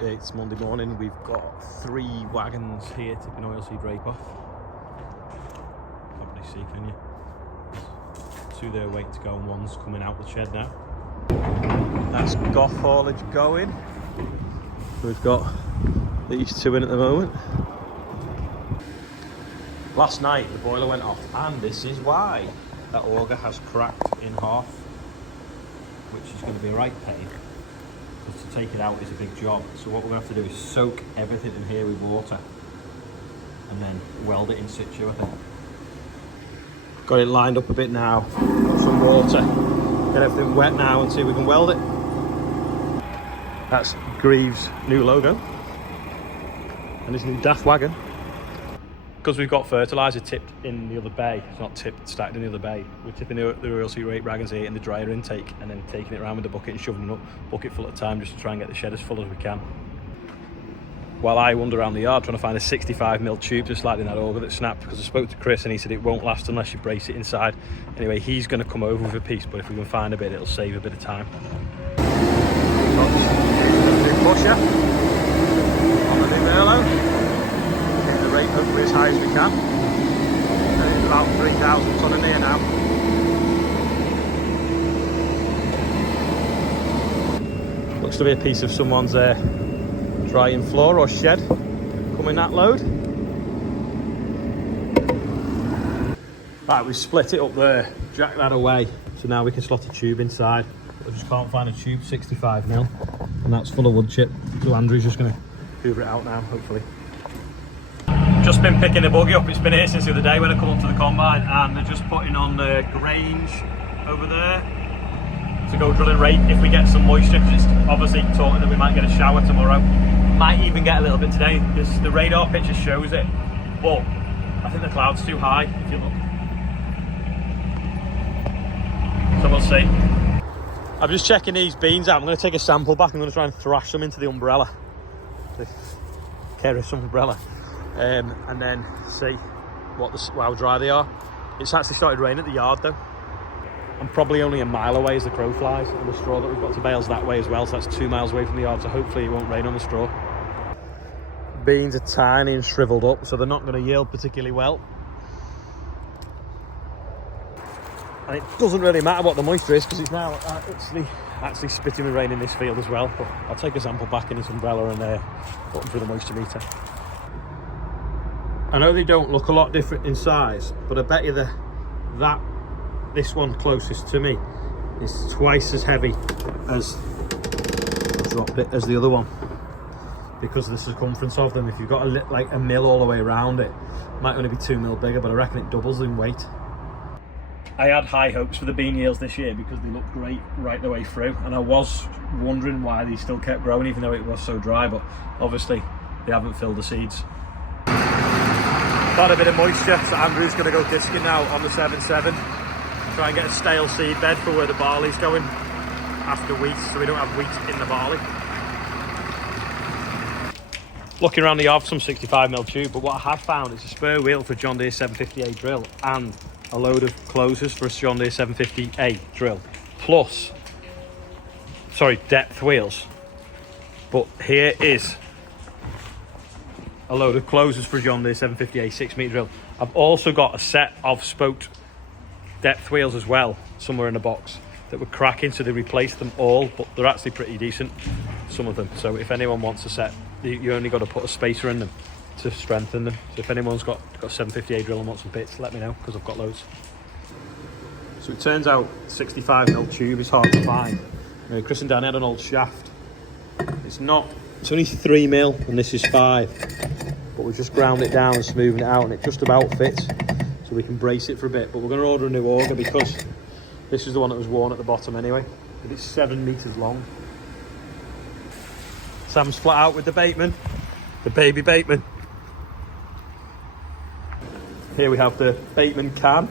It's Monday morning. We've got 3 wagons here tipping oilseed rape off. Can't really see, can you? There's 2 there waiting to go and 1's coming out the shed now. That's Goff haulage going. We've got these 2 in at the moment. Last night the boiler went off, and this is why. That auger has cracked in half, which is going to be a right pain. Because to take it out is a big job. So what we're going to have to do is soak everything in here with water and then weld it in situ, I think. Got it lined up a bit now. Got some water. Get everything wet now and see if we can weld it. That's Greaves' new logo and his new daft wagon. Because we've got fertiliser tipped in the other bay, it's not tipped, stacked in the other bay, we're tipping the oilseed rape wagons here in the dryer intake and then taking it around with the bucket and shoving it up, bucket full at a time, just to try and get the shed as full as we can. While I wander around the yard trying to find a 65mm tube to slide in that auger that snapped, because I spoke to Chris and he said it won't last unless you brace it inside. Anyway, he's going to come over with a piece, but if we can find a bit, it'll save a bit of time. New pusher on the new Merlot. Rate hopefully as high as we can. And it's about 3,000 tonne in here now. Looks to be a piece of someone's drying floor or shed coming that load. Right, we split it up there, jack that away, so now we can slot a tube inside. I just can't find a tube, 65mm, and that's full of wood chip. So Andrew's just going to hoover it out now, hopefully. Just been picking the buggy up. It's been here since the other day when I come up to the combine, and they're just putting on the Grange over there to go drilling rape if we get some moisture, because it's obviously talking that we might get a shower tomorrow. Might even get a little bit today. The radar picture shows it, but I think the cloud's too high if you look. So we'll see. I'm just checking these beans out. I'm going to take a sample back. I'm going to try and thrash them into the umbrella, the Keris umbrella. And then see how dry they are. It's actually started raining at the yard though. I'm probably only a mile away as the crow flies, and the straw that we've got to bale's that way as well, so that's 2 miles away from the yard, so hopefully it won't rain on the straw. Beans are tiny and shriveled up, so they're not going to yield particularly well. And it doesn't really matter what the moisture is, because it's now actually spitting with rain in this field as well. But I'll take a sample back in this umbrella and put them through the moisture meter. I know they don't look a lot different in size, but I bet you this one closest to me is twice as heavy as the other one, because of the circumference of them. If you've got a mil all the way around it, it might only be 2mm bigger, but I reckon it doubles in weight. I had high hopes for the bean yields this year because they looked great right the way through, and I was wondering why they still kept growing even though it was so dry, but obviously they haven't filled the seeds. Got a bit of moisture, so Andrew's going to go disking now on the 7.7. Try and get a stale seed bed for where the barley's going after wheat, so we don't have wheat in the barley. Looking around the yard for some 65mm tube, but what I have found is a spare wheel for a John Deere 750A drill and a load of closers for a John Deere 750A drill, plus, depth wheels. But here is a load of closers for a John Deere 750A 6-metre drill. I've also got a set of spoked depth wheels as well, somewhere in a box, that were cracking, so they replaced them all, but they're actually pretty decent, some of them. So if anyone wants a set, you only got to put a spacer in them to strengthen them. So if anyone's got a 750A drill and wants some bits, let me know, because I've got loads. So it turns out 65mm tube is hard to find. Chris and Dan had an old shaft. It's only 3mm and this is 5, but we've just ground it down and smoothing it out, and it just about fits, so we can brace it for a bit. But we're going to order a new auger because this is the one that was worn at the bottom anyway, but it's 7 metres long. Sam's flat out with the Bateman, the baby Bateman. Here we have the Bateman can,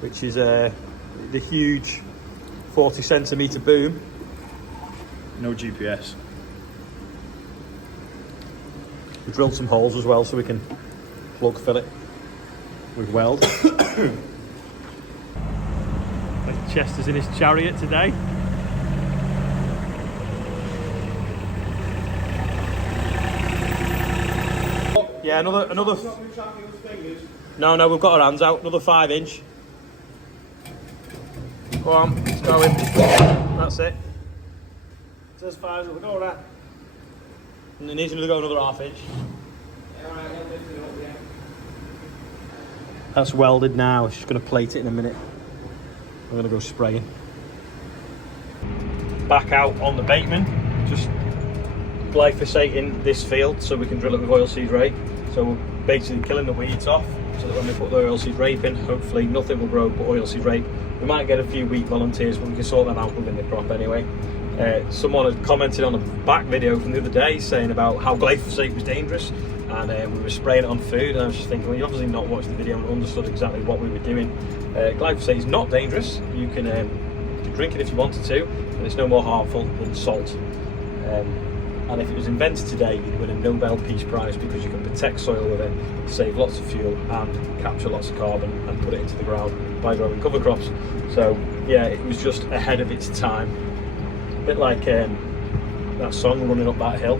which is the huge 40cm boom. No GPS. We drilled some holes as well so we can plug fill it with weld. Chester's in his chariot today. Yeah, another. No, we've got our hands out. Another 5-inch. Go on, it's going. That's it. It's as far as we'll go that. And it needs to go another 1/2 inch. That's welded now. She's going to plate it in a minute. I'm going to go spraying. Back out on the bateman. Just glyphosating this field so we can drill it with oilseed rape. So we're basically killing the weeds off so that when we put the oilseed rape in, hopefully nothing will grow but oilseed rape. We might get a few weed volunteers, but we can sort them out within the crop anyway. Someone had commented on a back video from the other day saying about how glyphosate was dangerous, and we were spraying it on food, and I was just thinking, well, you obviously not watched the video and understood exactly what we were doing. Glyphosate is not dangerous. You can drink it if you wanted to, and it's no more harmful than salt. And if it was invented today, you'd win a Nobel Peace Prize because you can protect soil with it, save lots of fuel and capture lots of carbon and put it into the ground by growing cover crops. So yeah, it was just ahead of its time. A bit like that song, Running Up That Hill.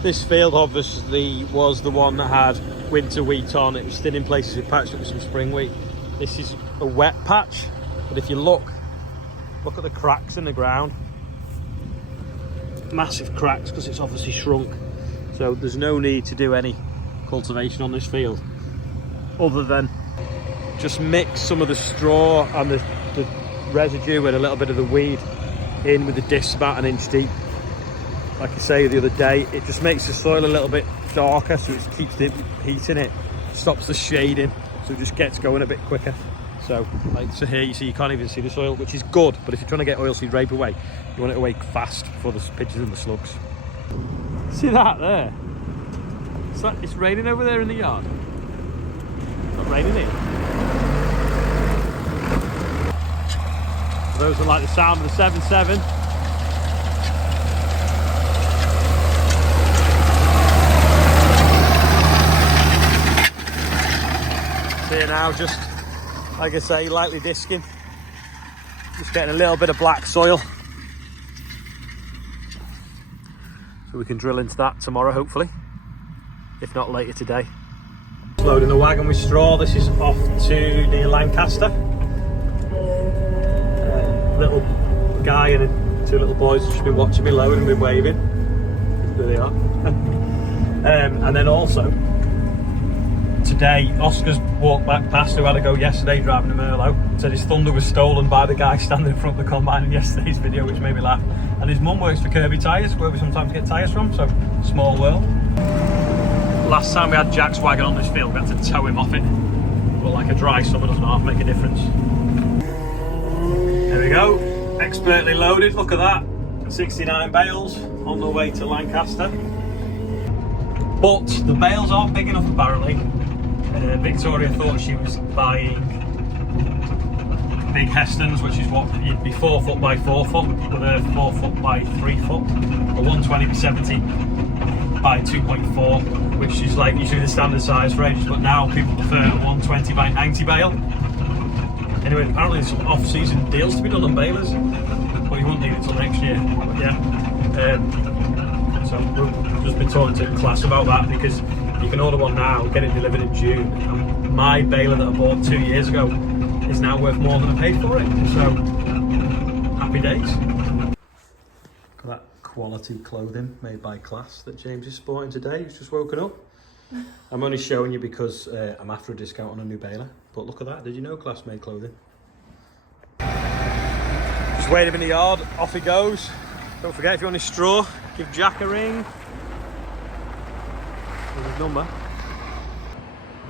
This field obviously was the one that had winter wheat on. It was thin in places, it patched up with some spring wheat. This is a wet patch, but if you look at the cracks in the ground. Massive cracks because it's obviously shrunk, so there's no need to do any cultivation on this field other than just mix some of the straw and the residue and a little bit of the weed in with the disc about 1 inch deep. Like I say the other day, it just makes the soil a little bit darker, so it keeps the heat in it, stops the shading, so it just gets going a bit quicker. So, so here you see you can't even see the soil, which is good, but if you're trying to get oilseed rape away, you want it away fast for the pigeons and the slugs. See that there? It's raining over there in the yard. It's not raining here. For those that like the sound of the 7.7. See you now, just like I say, lightly disking. Just getting a little bit of black soil. So we can drill into that tomorrow, hopefully. If not later today. Loading the wagon with straw. This is off to near Lancaster. Little guy and 2 little boys have just been watching me load and been waving. There they are. And then also, today, Oscar's walked back past who had to go yesterday driving a Merlot. Said his Thunder was stolen by the guy standing in front of the combine in yesterday's video, which made me laugh. And his mum works for Kirby Tyres, where we sometimes get tyres from, so small world. Last time we had Jack's wagon on this field, we had to tow him off it. But like a dry summer doesn't half make a difference. There we go, expertly loaded, look at that. 69 bales on the way to Lancaster. But the bales aren't big enough apparently. Victoria thought she was buying big Hestons, which is what you'd be 4 foot by 4 foot, but they're 4 foot by 3 foot. A 120 by 70 by 2.4, which is like usually the standard size for ages, but now people prefer a 120 by 90 bale. Anyway, apparently there's some off-season deals to be done on balers, but you won't need it till next year. But yeah, so we've just been talking to class about that because you can order one now, get it delivered in June, and my baler that I bought 2 years ago is now worth more than I paid for it, so happy days. Look at that quality clothing made by Class that James is sporting today. He's just woken up. I'm only showing you because I'm after a discount on a new baler, but look at that, did you know Class made clothing? Just wait him in the yard, off he goes. Don't forget, if you want his straw, give Jack a ring. His number.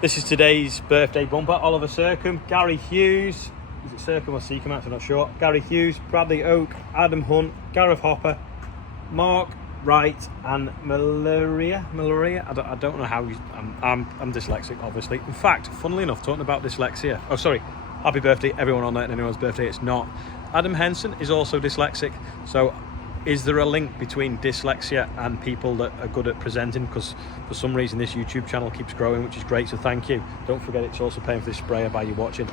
This is today's birthday bumper. Oliver Circum, Gary Hughes, is it Circum or Seacom? I'm not sure. Gary Hughes, Bradley Oak, Adam Hunt, Gareth Hopper, Mark Wright, and Malaria. I don't know how. I'm dyslexic, obviously. In fact, funnily enough, talking about dyslexia. Oh, sorry. Happy birthday, everyone on there, and anyone's birthday it's not. Adam Henson is also dyslexic. So, is there a link between dyslexia and people that are good at presenting? Because for some reason this YouTube channel keeps growing, which is great, so thank you. Don't forget it's also paying for this sprayer by you watching.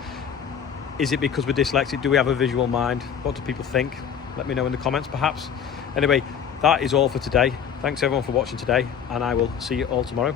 Is it because we're dyslexic? Do we have a visual mind? What do people think? Let me know in the comments perhaps. Anyway, that is all for today. Thanks everyone for watching today, and I will see you all tomorrow.